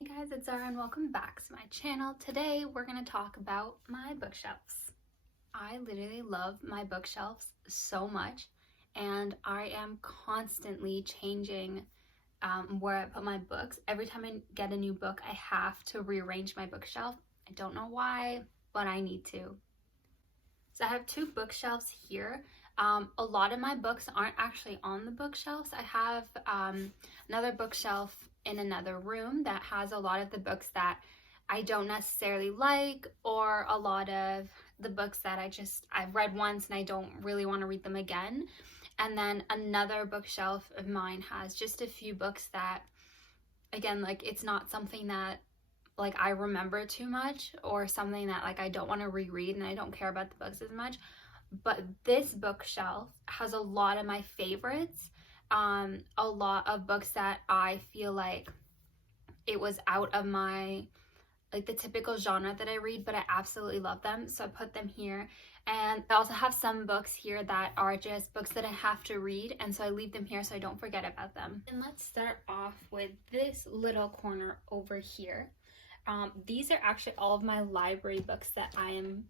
Hey guys, it's Zara and welcome back to my channel. Today we're going to talk about my bookshelves. I literally love my bookshelves so much, and I am constantly changing where I put my books. Every time I get a new book, I have to rearrange my bookshelf. I don't know why, but I need to. So I have two bookshelves here. A lot of my books aren't actually on the bookshelves. I have another bookshelf in another room that has a lot of the books that I don't necessarily like, or a lot of the books that I've read once and I don't really want to read them again. And then another bookshelf of mine has just a few books that, again, like it's not something that like I remember too much, or something that like I don't want to reread and I don't care about the books as much. But this bookshelf has a lot of my favorites, a lot of books that I feel like it was out of my like the typical genre that I read, but I absolutely love them, so I put them here. And I also have some books here that are just books that I have to read, and so I leave them here so I don't forget about them. And let's start off with this little corner over here. These are actually all of my library books that I am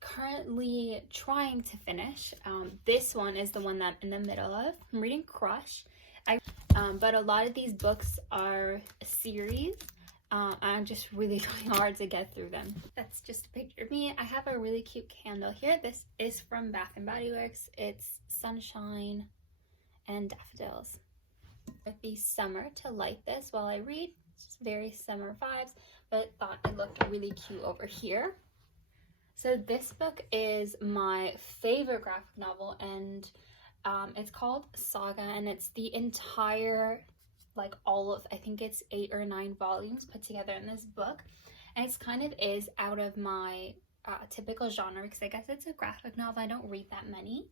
currently trying to finish. This one is the one that I'm in the middle of. I'm reading Crush. But a lot of these books are a series. I'm just really hard to get through them. That's just a picture of me. I have a really cute candle here. This is from Bath and Body Works. It's sunshine and daffodils. It'd be summer to light this while I read. It's very summer vibes, but I thought it looked really cute over here. So this book is my favorite graphic novel, and it's called Saga, and it's the entire, like all of, I think it's 8 or 9 volumes put together in this book. And it's kind of is out of my typical genre, because I guess it's a graphic novel. I don't read that many.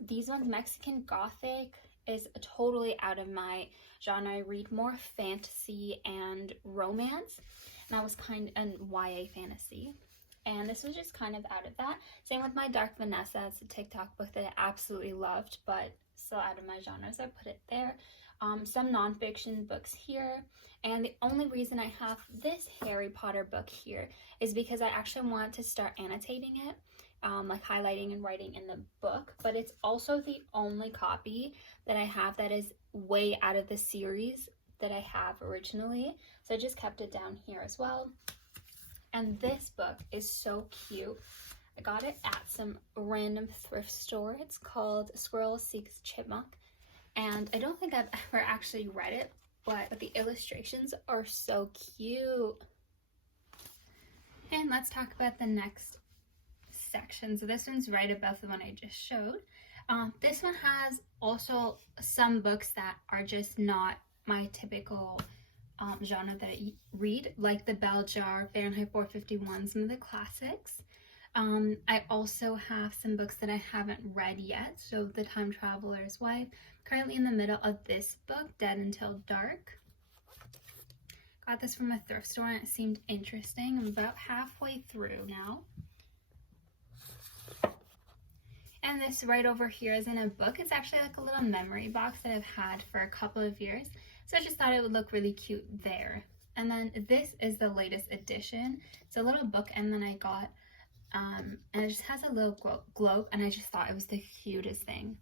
These ones, Mexican Gothic, is totally out of my genre. I read more fantasy and romance, and I was and YA fantasy. And this was just kind of out of that. Same with my Dark Vanessa. It's a TikTok book that I absolutely loved, but still out of my genre, so I put it there. Some nonfiction books here. And the only reason I have this Harry Potter book here is because I actually want to start annotating it, like highlighting and writing in the book. But it's also the only copy that I have that is way out of the series that I have originally. So I just kept it down here as well. And this book is so cute. I got it at some random thrift store. It's called Squirrel Seeks Chipmunk. And I don't think I've ever actually read it, but the illustrations are so cute. And let's talk about the next section. So this one's right above the one I just showed. This one has also some books that are just not my typical genre that I read, like The Bell Jar, Fahrenheit 451, some of the classics. I also have some books that I haven't read yet. So The Time Traveler's Wife. Currently in the middle of this book, Dead Until Dark. Got this from a thrift store and it seemed interesting. I'm about halfway through now. And this right over here is in a book. It's actually like a little memory box that I've had for a couple of years. So I just thought it would look really cute there. And then this is the latest edition. It's a little book, and then I got, and it just has a little globe, and I just thought it was the cutest thing.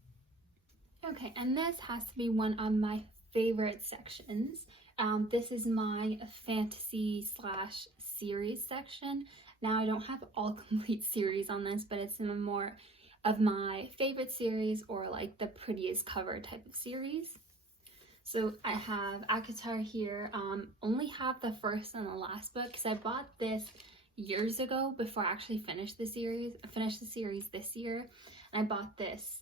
Okay, and this has to be one of my favorite sections. This is my fantasy / series section. Now I don't have all complete series on this, but it's some more of my favorite series, or like the prettiest cover type of series. So I have ACOTAR here. Only have the first and the last book, because I bought this years ago before I actually finished the series. I finished the series this year, and I bought this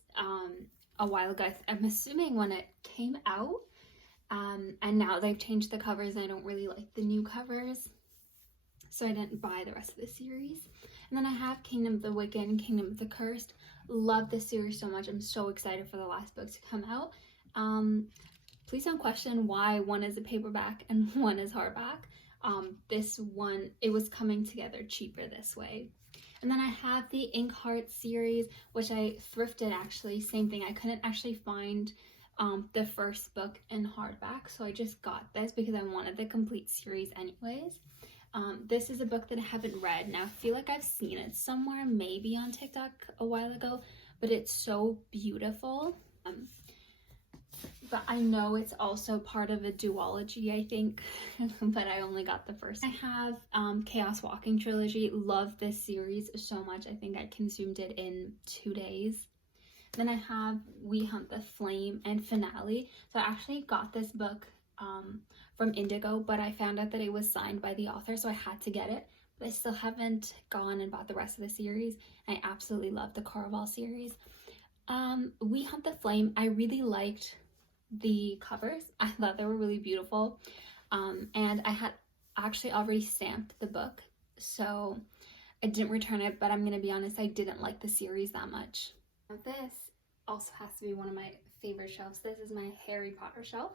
a while ago. I'm assuming when it came out, and now they've changed the covers. I don't really like the new covers, so I didn't buy the rest of the series. And then I have Kingdom of the Wicked and Kingdom of the Cursed. Love this series so much. I'm so excited for the last book to come out. Please don't question why one is a paperback and one is hardback. This one, it was coming together cheaper this way. And then I have the Inkheart series, which I thrifted actually. Same thing, I couldn't actually find the first book in hardback, so I just got this because I wanted the complete series anyways. This is a book that I haven't read. Now, I feel like I've seen it somewhere, maybe on TikTok a while ago, but it's so beautiful. But I know it's also part of a duology, I think, but I only got the first. I have Chaos Walking Trilogy. Love this series so much. I think I consumed it in 2 days. Then I have We Hunt the Flame and Finale. So I actually got this book from Indigo, but I found out that it was signed by the author, so I had to get it. But I still haven't gone and bought the rest of the series. I absolutely love the Caraval series. We Hunt the Flame, I really liked the covers. I thought they were really beautiful. And I had actually already stamped the book, so I didn't return it, but I'm gonna be honest, I didn't like the series that much. This also has to be one of my favorite shelves. This is my Harry Potter shelf.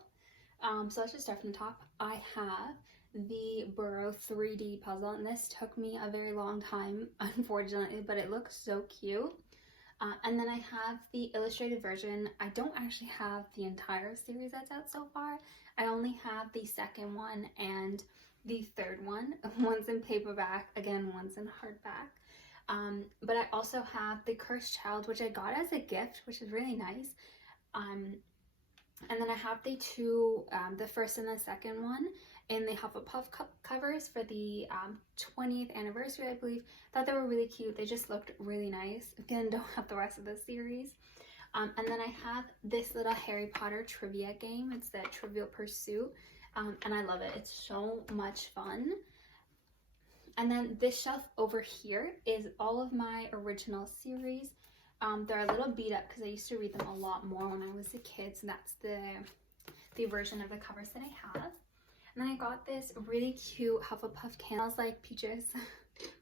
So let's just start from the top. I have the Burrow 3D puzzle, and this took me a very long time, unfortunately, but it looks so cute. And then I have the illustrated version. I don't actually have the entire series that's out so far. I only have the second one and the third one. One's in paperback, again, one's in hardback. But I also have the Cursed Child, which I got as a gift, which is really nice. And then I have the two, the first and the second one in the Hufflepuff covers for the 20th anniversary, I believe. Thought they were really cute. They just looked really nice. Again, don't have the rest of the series. And then I have this little Harry Potter trivia game. It's the Trivial Pursuit, and I love it. It's so much fun. And then this shelf over here is all of my original series. They're a little beat up because I used to read them a lot more when I was a kid, so that's the version of the covers that I have. And then I got this really cute Hufflepuff candles, like peaches,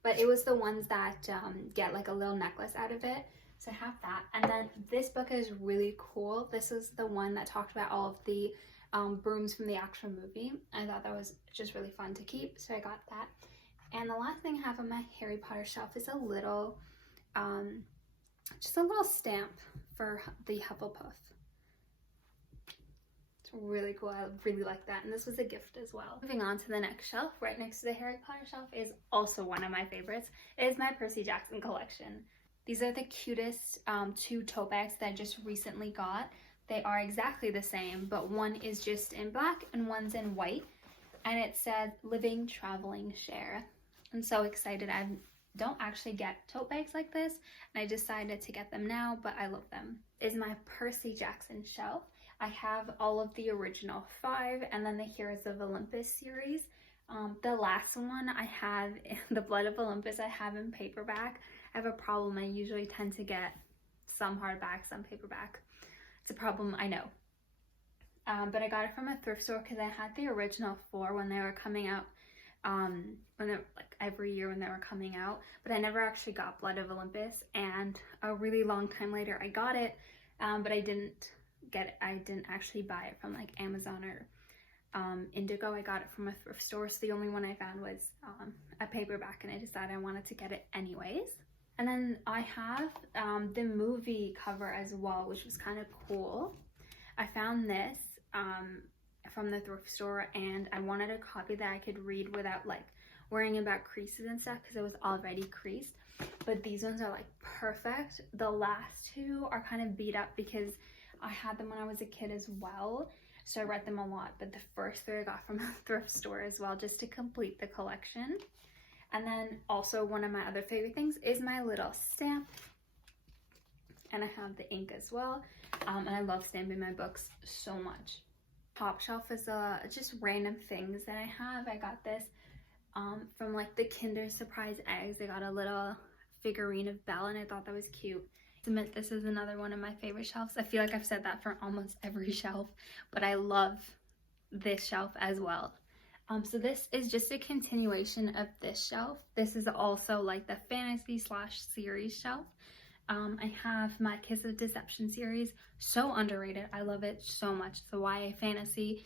but it was the ones that get like a little necklace out of it. So I have that. And then this book is really cool. This is the one that talked about all of the brooms from the actual movie. I thought that was just really fun to keep, so I got that. And the last thing I have on my Harry Potter shelf is a little, just a little stamp for the Hufflepuff. It's really cool. I really like that. And this was a gift as well. Moving on to the next shelf, right next to the Harry Potter shelf, is also one of my favorites. It is my Percy Jackson collection. These are the cutest 2 tote bags that I just recently got. They are exactly the same, but one is just in black and one's in white. And it says, Living, Traveling, Share. I'm so excited. I don't actually get tote bags like this, and I decided to get them now, but I love them. This is my Percy Jackson shelf. I have all of the original 5 and then the Heroes of Olympus series. The last one I have, the Blood of Olympus, I have in paperback. I have a problem. I usually tend to get some hardback, some paperback. It's a problem, I know. But I got it from a thrift store because I had the original 4 when they were coming out. Like every year when they were coming out, but I never actually got Blood of Olympus, and a really long time later I got it, but I didn't actually buy it from like Amazon or Indigo. I got it from a thrift store, so the only one I found was a paperback, and I decided I wanted to get it anyways. And then I have the movie cover as well, which was kind of cool. I found this from the thrift store, and I wanted a copy that I could read without like worrying about creases and stuff because it was already creased. But these ones are like perfect. The last 2 are kind of beat up because I had them when I was a kid as well, so I read them a lot. But the first 3 I got from a thrift store as well, just to complete the collection. And then also one of my other favorite things is my little stamp, and I have the ink as well. And I love stamping my books so much. Top shelf is just random things that I have. I got this from like the Kinder Surprise eggs. I got a little figurine of Belle, and I thought that was cute. This is another one of my favorite shelves. I feel like I've said that for almost every shelf, but I love this shelf as well. So this is just a continuation of this shelf. This is also like the fantasy / series shelf. I have my Kiss of Deception series, so underrated. I love it so much. It's a YA fantasy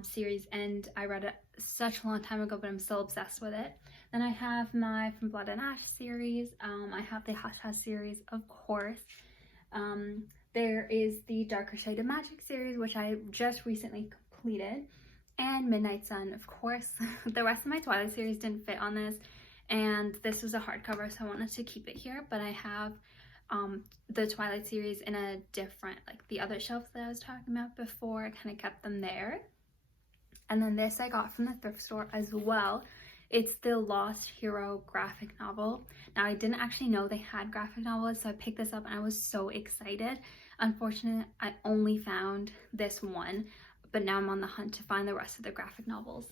series, and I read it such a long time ago, but I'm still obsessed with it. Then I have my From Blood and Ash series. I have the Hush Hush series, of course. There is the Darker Shade of Magic series, which I just recently completed, and Midnight Sun, of course. The rest of my Twilight series didn't fit on this, and this was a hardcover, so I wanted to keep it here, but I have the Twilight series in a different, like the other shelf that I was talking about before. I kind of kept them there. And then this I got from the thrift store as well. It's the Lost Hero graphic novel. Now, I didn't actually know they had graphic novels, so I picked this up and I was so excited. Unfortunately, I only found this one, but now I'm on the hunt to find the rest of the graphic novels.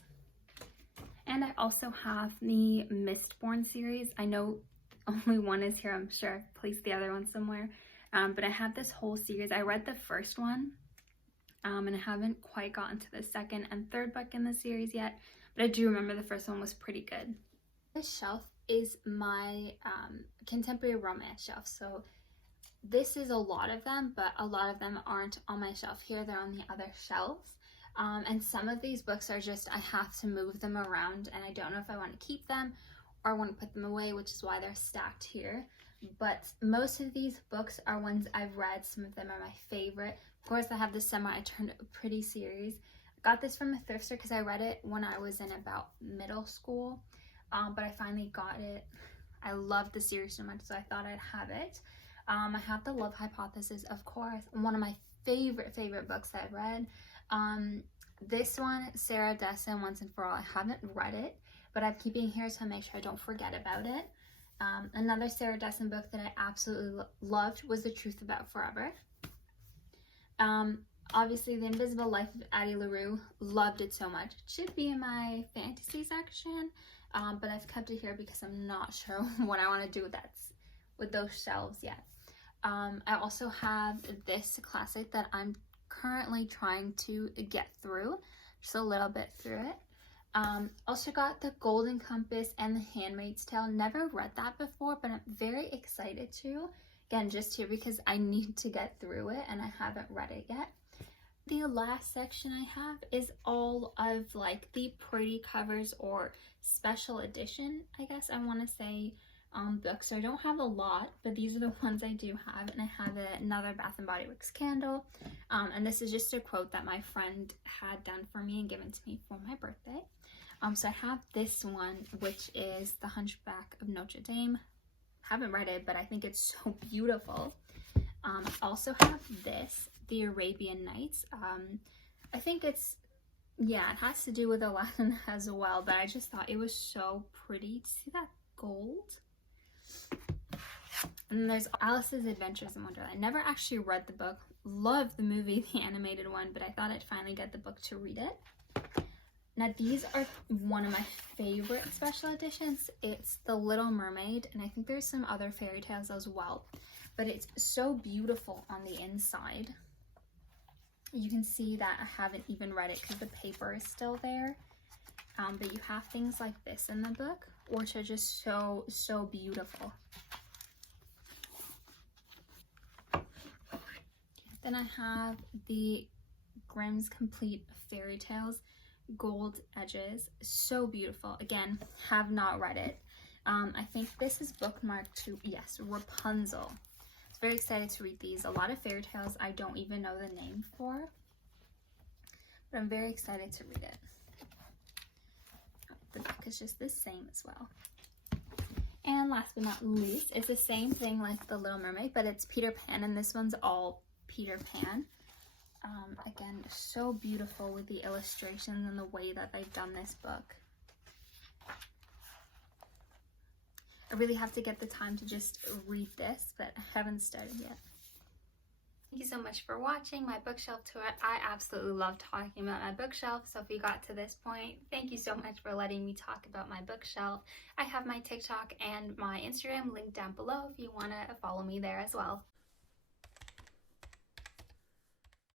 And I also have the Mistborn series. I know only one is here. I'm sure I've placed the other one somewhere. But I have this whole series. I read the first one, and I haven't quite gotten to the second and third book in the series yet, but I do remember the first one was pretty good. This shelf is my contemporary romance shelf. So this is a lot of them, but a lot of them aren't on my shelf here. They're on the other shelves. And some of these books are just, I have to move them around, and I don't know if I want to keep them or I want to put them away, which is why they're stacked here. But most of these books are ones I've read. Some of them are my favorite. Of course, I have the Summer I Turned Pretty series. I got this from a thrift store because I read it when I was in about middle school, but I finally got it. I loved the series so much, so I thought I'd have it. I have the Love Hypothesis, of course, one of my favorite books that I've read. This one, Sarah Dessen, Once and For All, I haven't read it, but I'm keeping here so I make sure I don't forget about it. Another Sarah Dessen book that I absolutely loved was The Truth About Forever. Obviously, The Invisible Life of Addie LaRue, loved it so much. It should be in my fantasy section, but I've kept it here because I'm not sure what I want to do with those shelves yet. I also have this classic that I'm currently trying to get through, just a little bit through it. Also got The Golden Compass and The Handmaid's Tale. Never read that before, but I'm very excited to. Again, just here because I need to get through it and I haven't read it yet. The last section I have is all of like the pretty covers or special edition, I guess I want to say, books. So I don't have a lot, but these are the ones I do have. And I have another Bath & Body Works candle. And this is just a quote that my friend had done for me and given to me for my birthday. So I have this one, which is The Hunchback of Notre Dame. Haven't read it, but I think it's so beautiful. I also have this, The Arabian Nights. I think it's, yeah, it has to do with Aladdin as well, but I just thought it was so pretty. See that gold? And then there's Alice's Adventures in Wonderland. I never actually read the book. Loved the movie, the animated one, but I thought I'd finally get the book to read it. Now, these are one of my favorite special editions. It's The Little Mermaid, and I think there's some other fairy tales as well. But it's so beautiful on the inside. You can see that I haven't even read it because the paper is still there. But you have things like this in the book, which are just so beautiful. Then I have the Grimm's Complete Fairy Tales, gold edges, so beautiful. Again, have not read it. I think this is bookmarked to, yes, Rapunzel. I was very excited to read these. A lot of fairy tales I don't even know the name for, but I'm very excited to read it. The book is just the same as well. And last but not least, it's the same thing like The Little Mermaid, but it's Peter Pan, and this one's all Peter Pan. Again, so beautiful with the illustrations and the way that they've done this book. I really have to get the time to just read this, but I haven't started yet. Thank you so much for watching my bookshelf tour. I absolutely love talking about my bookshelf, so if you got to this point, thank you so much for letting me talk about my bookshelf. I have my TikTok and my Instagram linked down below if you want to follow me there as well.